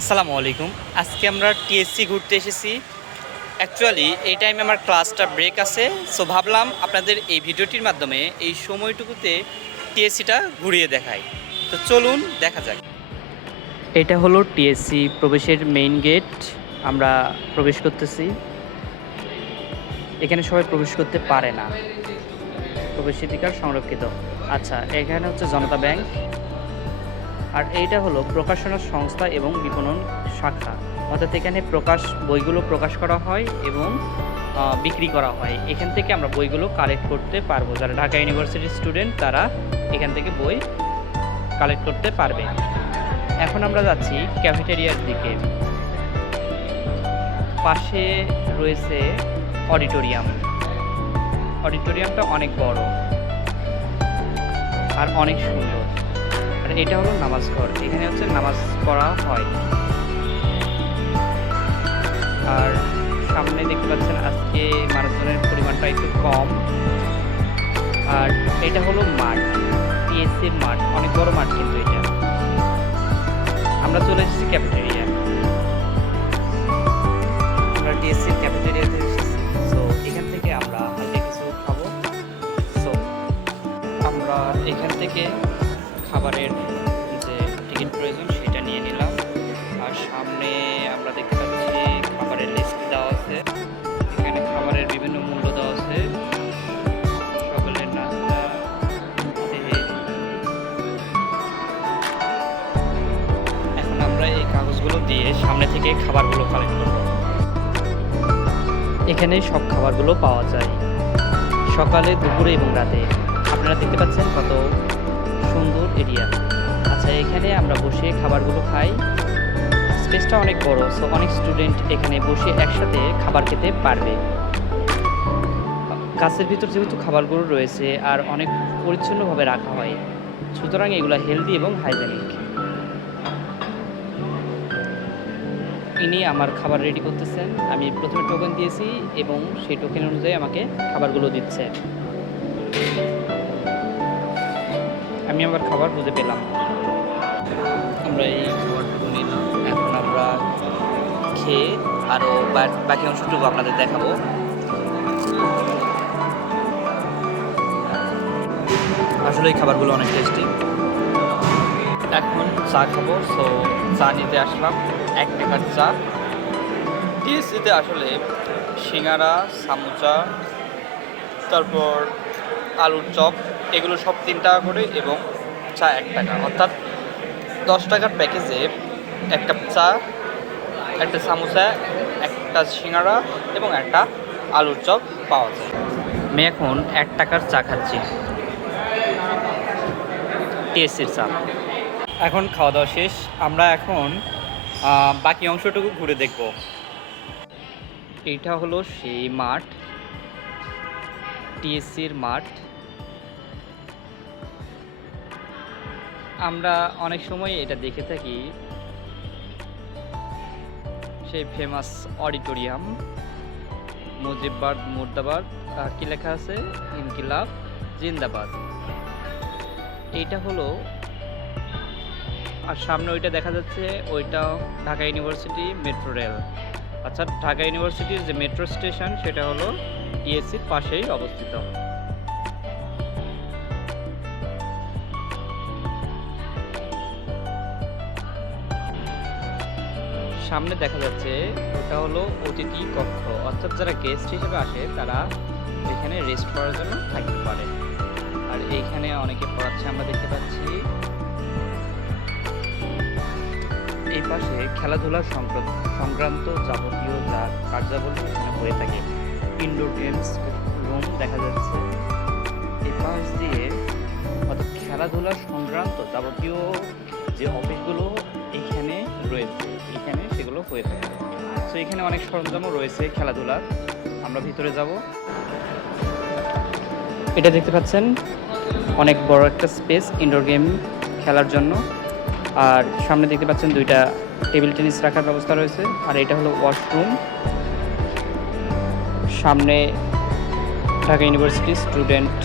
আসসালামু আলাইকুম। আজকে আমরা টিএসসি ঘুরতে এসেছি। অ্যাকচুয়ালি এই টাইমে আমার ক্লাসটা ব্রেক আছে, সো ভাবলাম আপনাদের এই ভিডিওটির মাধ্যমে এই সময়টুকুতে টিএসসিটা ঘুরিয়ে দেখাই। তো চলুন দেখা যাক। এটা হলো টিএসসি প্রবেশের মেইন গেট। আমরা প্রবেশ করতেছি। এখানে সবাই প্রবেশ করতে পারে না, প্রবেশাধিকার সংরক্ষিত। আচ্ছা, এখানে হচ্ছে জনতা ব্যাংক। আর এইটা হলো প্রকাশনা সংস্থা এবং বিপণন শাখা, অর্থাৎ এখানে বইগুলো প্রকাশ করা হয় এবং বিক্রি করা হয়। এখান থেকে আমরা বইগুলো কালেক্ট করতে পারবো। যারা ঢাকা ইউনিভার্সিটির স্টুডেন্ট তারা এখান থেকে বই কালেক্ট করতে পারবে। এখন আমরা যাচ্ছি ক্যাফেটেরিয়ার দিকে। পাশে রয়েছে অডিটোরিয়াম। অডিটোরিয়ামটা অনেক বড় আর অনেক সুন্দর। আর এটা হলো নামাজ ঘর, এখানে হচ্ছে নামাজ পড়া হয়। আর সামনে দেখতে পাচ্ছেন আজকে মানুষজনের পরিমাণটা একটু কম। আর এটা হলো মাঠ, টিএসসির মাঠ, অনেক বড় মাঠ কিন্তু এটা। আমরা চলে এসেছি ক্যাফেটেরিয়া। আমরা টিএসসির ক্যাফেটেরিয়াতে এসেছি। সো এখান থেকে আমরা হালকা কিছু খাবো। সো আমরা এখান থেকে খাবারের যে টিকিট প্রয়োজন সেটা নিয়ে নিলাম। আর সামনে আমরা দেখতে পাচ্ছি খাবারের লিস্ট দেওয়া আছে। এখানে খাবারের বিভিন্ন মূল্য দেওয়া আছে, সকালের নাস্তা। এখন আমরা এই কাগজগুলো দিয়ে সামনে থেকে খাবারগুলো কালেক্ট করব। এখানে সব খাবারগুলো পাওয়া যায়, সকালে, দুপুরে এবং রাতে। আপনারা দেখতে পাচ্ছেন কত সুন্দর এরিয়া। আচ্ছা, এখানে আমরা বসে খাবারগুলো খাই। স্পেসটা অনেক বড়, সো অনেক স্টুডেন্ট এখানে বসে একসাথে খাবার খেতে পারবে। কাছের ভিতর যেহেতু খাবারগুলো রয়েছে আর অনেক পরিচ্ছন্নভাবে রাখা হয়, সুতরাং এগুলো হেলদি এবং হাইজেনিক। ইনি আমার খাবার রেডি করতেছেন। আমি প্রথমে টোকেন দিয়েছি এবং সেই টোকেন অনুযায়ী আমাকে খাবারগুলো দিচ্ছে। আমি আমার খাবার বুঝে পেলাম। আমরা এই খাবারটুকু নিলাম। এখন আমরা খেয়ে আরও বাকি অংশটুকু আপনাদের দেখাবো। আসলে এই খাবারগুলো অনেক টেস্টি। এখন চা খাবো, সো চা নিতে আসলাম। 1 টাকার চা। টিএসসিতে আসলে সিঙ্গারা, সামোসা, তারপর আলুর চপ, এগুলো সব 3 টাকা করে এবং চা 1 টাকা, অর্থাৎ 10 টাকার প্যাকেজে 1 কাপ চা, একটা সামোসা, একটা সিঙ্গারা এবং একটা আলুর চপ পাওয়া যায়। আমি এখন 1 টাকার চা খাচ্ছি, টিএসসির চা। এখন খাওয়া দাওয়া শেষ। আমরা এখন বাকি অংশটুকু ঘুরে দেখব। এইটা হলো সেই মাঠ, টিএসসির মাঠ। আমরা অনেক সময় এটা দেখে থাকি, সেই ফেমাস অডিটোরিয়াম মুজিববাদ মুর্দাবাদ। কি লেখা আছে? ইনকিলাব জিন্দাবাদ। এইটা হলো, আর সামনে ওইটা দেখা যাচ্ছে, ওইটা ঢাকা ইউনিভার্সিটি মেট্রো রেল। আচ্ছা, ঢাকা ইউনিভার্সিটির যে মেট্রো স্টেশন সেটা হলো টিএসসির পাশেই অবস্থিত। সামনে দেখা যাচ্ছে ওটা হলো অতিথি কক্ষ, অর্থাৎ যারা গেস্ট হিসেবে আসে তারা এখানে রেস্ট করার জন্য থাকতে পারে। আর এইখানে অনেকে পড়াচ্ছে আমরা দেখতে পাচ্ছি। এই পাশে খেলাধুলা সংক্রান্ত যাবতীয় যা কার্যাবলী এখানে হয়ে থাকে। ইনডোর গেমস রুম দেখা যাচ্ছে এই পাশ দিয়ে, অর্থাৎ খেলাধুলা সংক্রান্ত যাবতীয় যে অফিসগুলো এখানে রয়েছে, এখানে সেগুলো হয়ে থাকে। তো এখানে অনেক সরঞ্জামও রয়েছে খেলাধুলার। আমরা ভিতরে যাব। এটা দেখতে পাচ্ছেন অনেক বড় একটা স্পেস ইনডোর গেম খেলার জন্য। আর সামনে দেখতে পাচ্ছেন 2টা টেবিল টেনিস রাখার ব্যবস্থা রয়েছে। আর এটা হলো ওয়াশরুম। সামনে Dhaka university student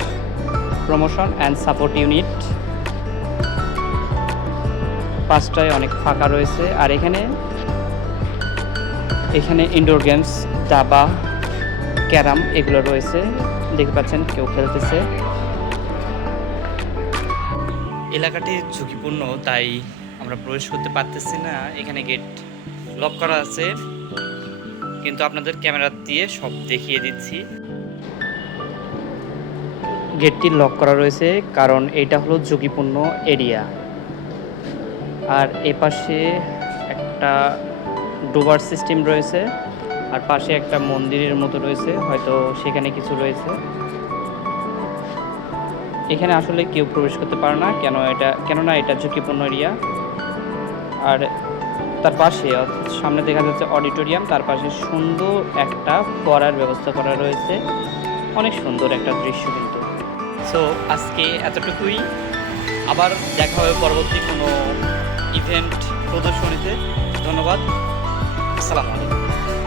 promotion and support unit. পাশটায় অনেক ফাঁকা রয়েছে। আর এখানে ইনডোর গেমস, দাবা, ক্যারাম এগুলো রয়েছে, দেখতে পাচ্ছেন কেউ খেলতেছে। এলাকাটি ঝুঁকিপূর্ণ, তাই আমরা প্রবেশ করতে পারতেছি না। এখানে গেট লক করা আছে, কিন্তু আপনাদের ক্যামেরা দিয়ে সব দেখিয়ে দিচ্ছি। গেটটি লক করা রয়েছে কারণ এটা হলো ঝুঁকিপূর্ণ এরিয়া। আর এপাশে একটা ডোবার সিস্টেম রয়েছে, আর পাশে একটা মন্দিরের মতো রয়েছে, হয়তো সেখানে কিছু রয়েছে। এখানে আসলে কেউ প্রবেশ করতে পারে না, কেননা এটা ঝুঁকিপূর্ণ এরিয়া। আর তার পাশে অর্থাৎ সামনে দেখা যাচ্ছে অডিটোরিয়াম, তার পাশে সুন্দর একটা ফোয়ারার ব্যবস্থা করা রয়েছে, অনেক সুন্দর একটা দৃশ্য কিন্তু। সো আজকে এতটুকুই, আবার দেখা হবে পরবর্তী কোনো ইভেন্ট প্রদর্শনীতে। ধন্যবাদ, আসসালামু আলাইকুম।